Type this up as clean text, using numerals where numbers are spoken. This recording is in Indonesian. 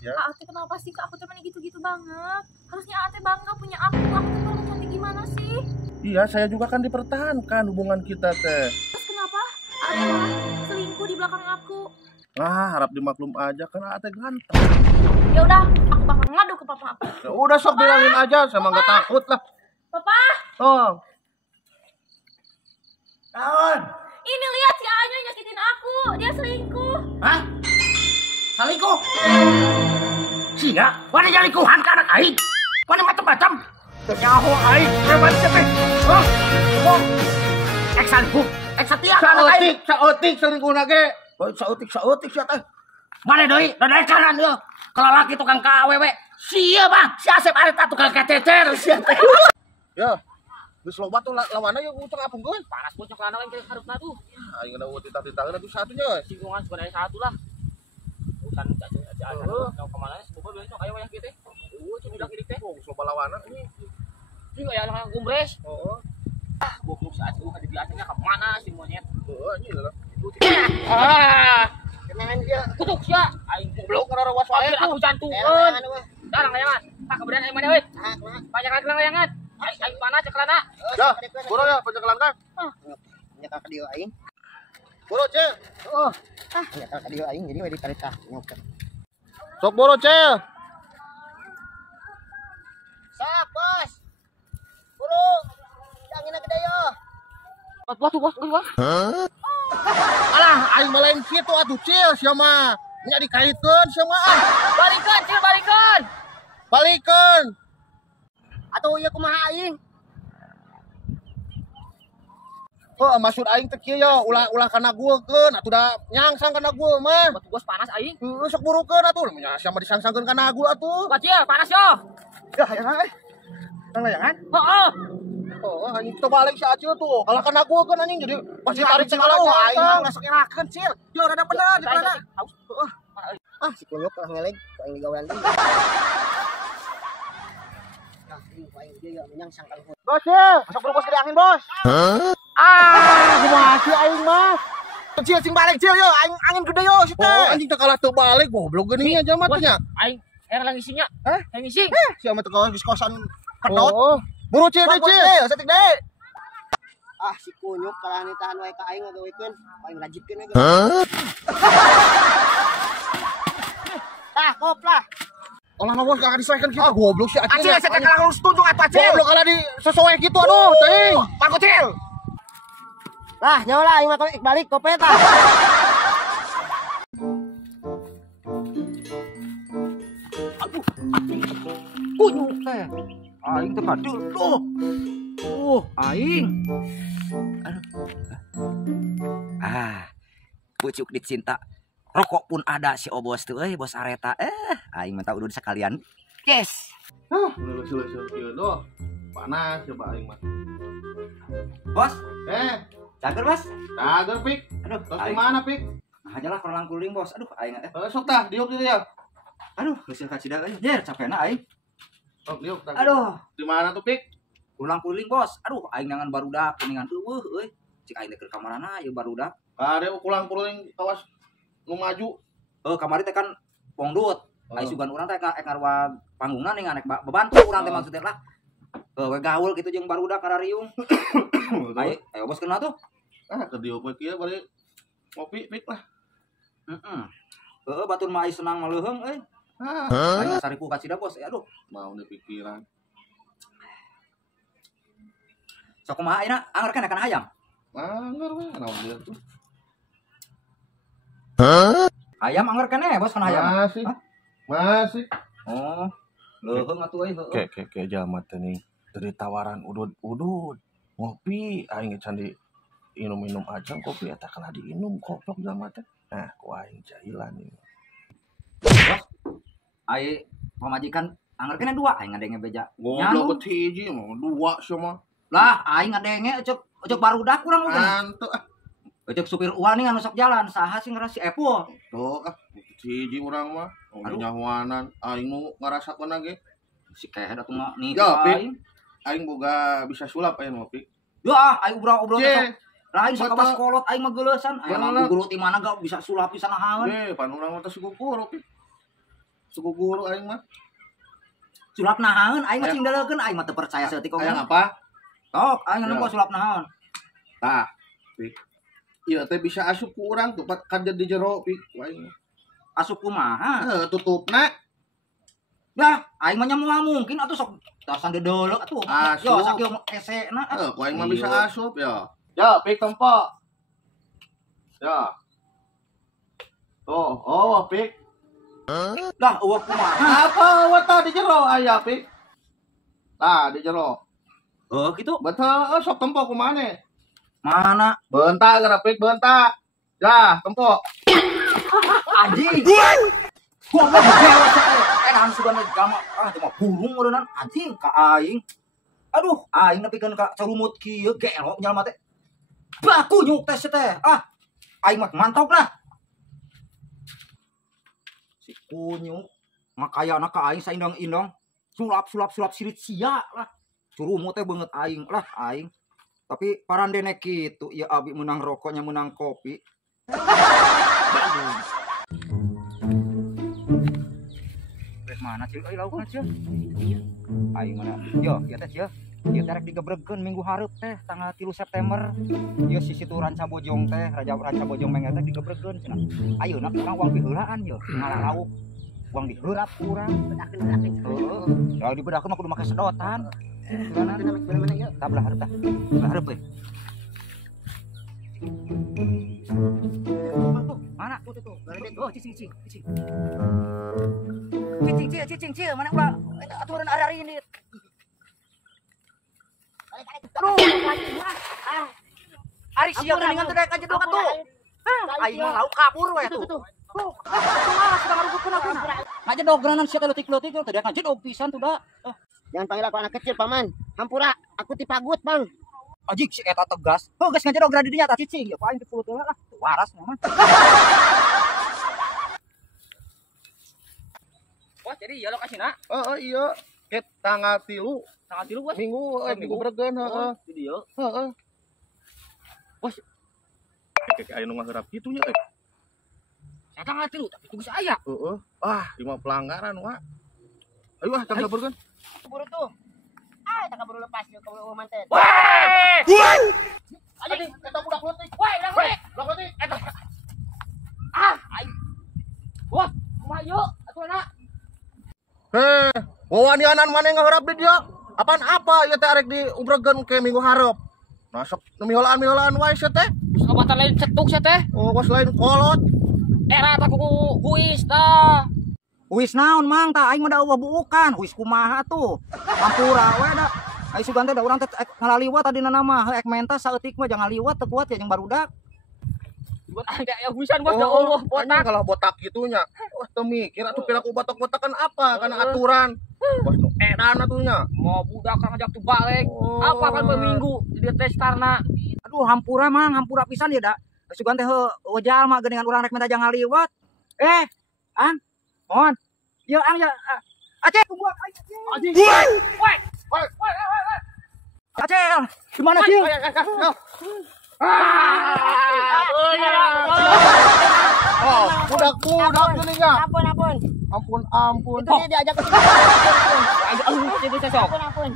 Ya. Aa teh kenapa sih Kak? Aku teh mana gitu-gitu banget. Harusnya Aa teh bangga punya aku teh paling cantik gimana sih? Iya, saya juga kan dipertahankan hubungan kita teh. Terus kenapa Aa teh malah selingkuh di belakang aku? Harap dimaklum aja kan ate ganteng. Ya udah, aku bakal ngadu ke papa aku. Ya udah sok bilangin aja, sama nggak takut lah. Papa, Oh. Kawan. ini lihat si Anya nyakitin aku. Dia selingkuh. Hah? Selingkuh? Sia, mana selingkuhan ke anak aing? Mana macam-macam? Nyaho aing, hebat siapa? Hah? Oh. Ek selingkuh, ek setia ke anak aing. Saotik selingkuh nage. Oh, sautik siapa? Mana deui? Dadai kanan yo. Kalau laki tukang KWW, sia bang, si Asep areta tukang kececer sia teh. Ya. Geus loba tuh lawanna yeuh utang apungkeun. Panas pun coklana yang harusna tuh. Aing ada titah-titahna tuh satunya. Singgungan sebenarnya satu lah. Bukan aja mau kemana semoga dulu ayo yang gitu. Sudah kirik teh. Oh, geus loba lawanna ini. Sing aya lang gumbres. Oh. Goblok saat itu di atasnya ke mana si monyet. Heeh, anjing lah. Kenangan dia. Kutuk sia. Aing goblok Karena was wae aku jantungeun. Darang layangan. Tak keberanian aing mana euy. Banyak lagi layangan. Aing panas ceklana. Ya, boro ya penjagalan kan. Nyakal ka dieu aing. Boro, Cel. Oh, nyakal ka dieu aing jadi we ditarik tah nyoker. Sok boro, Cel. Sak, Bos. Buru. Angina gede yo. Bos. Alah, aing mah lain kitu atuh, Cil, sia mah. Nya dikaitkeun sia mah. Balikan, Cil, balikan. Balikeun. Atuh ieu kumaha aing? Oh, maksud aing teh kieu ya, ulah kana gueukeun, atuh da nyangsang kana gueu mah. Bos panas aing. Heeh, sok burukeun atuh, nya sia mah disangsangkeun kana gueu atuh. Bos Cil, panas yo. Ya, ya euy. Tang layangan. Heeh. Oh, anjing teu balik si Acil tuh. Kalau kana gueukeun anjing jadi pasti tarik segala aing mah nyangsang. geus enakeun, Cil. Yo rada bener di mana? Ah, Si kunyuk lah ngeleg aing digawean deui. Nah, aing dia menyangsang ka luhur. Bos, ya. Masuk buru bos gede angin, Bos. Kumaha sih aing mah? Cil sing balik Cil yo, aing angin gede yo si Oh, teh. anjing teu kalah teu balik, goblok geuning aja mah teh nya. Aing lang isinya. Hah? Yang isi. Sia mah teu kalah geus kosan Pedot. Oh. Buru Cil, Cil. Setik deh. Ah si kunyuk kalah nitahan wae ka aing ngagawekeun, aing rajikeun aja. Tah, kop lah. Olah mah bos gak disesuaikan gitu. Goblok si Acil. Acil saya kalah harus tunjuk apa Acil. Goblok kalah disesuai gitu aduh, teuing. Pak Cil. Lah, nyawa lah aing mah balik kopeta. Kunyuk teh. Aing teh kadeuh. Aing. Pucuk dicinta. Rokok pun ada si Obos tuh, bos Areta. Aing minta udun sekalian. Yes. Selesai kieu doh. Panas coba aing mah. Bos, cager bos. Cager Pik. Aduh, Terus aing. kemana Pik? Ajalah kurang kuling bos. Aduh, aing Sok tah, diuk dieu ya. Aduh, geus kacida aja. Jer, capekna aing. Sok diuk tah. Aduh, Di mana tuh Pik? kurang kuling bos. Aduh, aing nangan barudak kuningan eueuh euy. Cik aing teh keur kamarana ieu barudak. Ada pulang-pulang kawas nu maju. Kamari teh kan pongdut. Aing sugan urang teh ngarwa panggungna ning anek bebantu urang teh maksudnya lah. We gaul gitu jeung barudak karariung. Ayo bos kenal tuh. Keur diuk we kieu bari ngopi Pik lah. Batur mah senang maleuheung euy. Aing saripu kacida bos. Aduh, Mau dipikiran. sok kumaha ayeuna anger kana kana hayam. Anggar we naon dia tuh. Ayam anger kene bos kana hayam. Masih. Oh. Leuheung atuh euy heueuh. Kayak jamat teh nih. Dari tawaran udud ngopi aing can di minum aja kopi eta kana diinum goblok jamat teh. Nah, ku aing jahilan ini. Bos. Ai pamajikan anger kene dua aing ngadenge beja. Goblok hiji mah dua sama. Lah aing ngadenge cek barudak urang udah. Anteu Cek supir uang nih anu sok jalan saha sih ngerasa si Epul. tuh hiji urang mah nyahuanan aing nu ngarasakeun ge. Si Kehe atuh mah nih Ya, aing. Aing boga bisa sulap aya ngopi. Ya, aing obrol-obrol Ye. Lain sok kawas kolot aing mah geuleusan. Aya mah Bener. guru ti mana gak bisa sulap bisa nahaeun. Pan urang mah teh sugupur opi. suku guru aing mah. Sulap nahan, aing mah cing dalekeun aing mah teu percaya seeutik kok. Aya apa? Tok, aing nemu sulap nahan. Tah. Pik. Ieu teh bisa asup ku urang tuh kan jadi jero pik aing. Asup kumaha? Tutupna. Dah, aing mah nya moal mungkin atuh sok dasan dedeuleuh atuh. Yo sakieu esena. Ku aing mah bisa asup ya. Ya, pik tempo. Ya. Oh, pik. Dah, eueuh kumaha? Apa wata di jero aya pik? Tah, di jero. Gitu. Betul, sok tempo kumane. Mana? Bentar geura pik, bentar. Ya, tempo. Anjing. Gua mah geus edan sugan gama cuma burung ureunan anjing ka aing. Aduh, aing nepikeun ka carumut kieu gelo jalma teh. Baku nyuk teh teh. Aing mah mantap lah. Si kunyuk makayana ka aing saindang-indang. Sulap sirit sia lah. Curumut teh beungeut aing lah aing. Tapi parandene kitu ieu abi menang rokoknya menang kopi. Mana cil euy laukna cil. Aing mana? Yo, ieu teh cil. Ieu teh rek digebregeun minggu hareup teh tanggal 3 September. Ieu si situ Ranca Bojong teh, Raja Ranca Bojong mengge teh digebregeun cenah. Ayeuna urang uang diheulaan yo, ngalah lauk. Uang diheurap urang. Heeh. Ya dibedakeun mah kudu make sedotan. Bener ieu. Tah belah hareup tah. Belah hareup we. Mana tuh galedek cicing. Cicing, mana ulah aturan ari ini. Aduh, ari sia geuningan teh daek aja atuh. Aing mah lauk kabur we atuh. Tuh, malas sedang ngarugupkeun aku. Ngajedog geranan sia teh leutik-leutik teh daek ngajedog pisan tuh da. Jangan panggil aku anak kecil, Paman. Hampura, aku tipagut, Bang. Ajik si eta tegas. Geus ngajedog gradi dinya tah cicing. Ya paling dipuluh teh lah. Waras mah. Wah, jadi ya lokasina. Iya. Ket tanggal 3. Tanggal 3 bos. Minggu bregeun heeh. Di dieu. Heeh. Bos. Kayak aya nu ngaheurap kitu nya Saya tanggal 3 tapi tugas aya. Heeh. Lima pelanggaran wa. Ayo tanggal bergeun. Buru tuh. Tak kaburu lepas yuk ke manten. Weh! Aja eta budak leutik. Weh, Budak leutik. eta. Aing. Wah, kumaha yuk? Aturanna. Wawanianan maneh ngaheurap di dieu. Apaan apa ieu teh arek di ubregeun ke minggu hareup. Nah sok miholaan wae sia teh. Kesempatan lain cetuk sia teh. Oh, kos lain kolot. Era tak kuku kuis dah. Wis naon mang tah aing mah da eueuh buukan. Wis kumaha tuh? Hampura we da. Ai sugan teh da urang teh ngalaliwat tadina nama ek menta saeutik mah jangan liwat teu kuat ya jeung barudak. Buat ada yang hujan bos dah Allah botak. Kalau botak gitunya. Wah, teu mikir atuh pila ku botak-botakan apa kana aturan. Bos nu edan atunya. Mau budak kan ngajak tuh balik. Apa kan berminggu di tes karena Aduh hampura mang, hampura pisan ya da. Sugan teh heueuh jalma geuningan urang rek menta jangan liwat. Ang. On. Yo ang ya. Aceh tunggu anjing. Woi. Aceh, gimana sih? Budak geuningan. Ampun. Ampun. Itu dia diajak ke sini. Ampun. Ampun.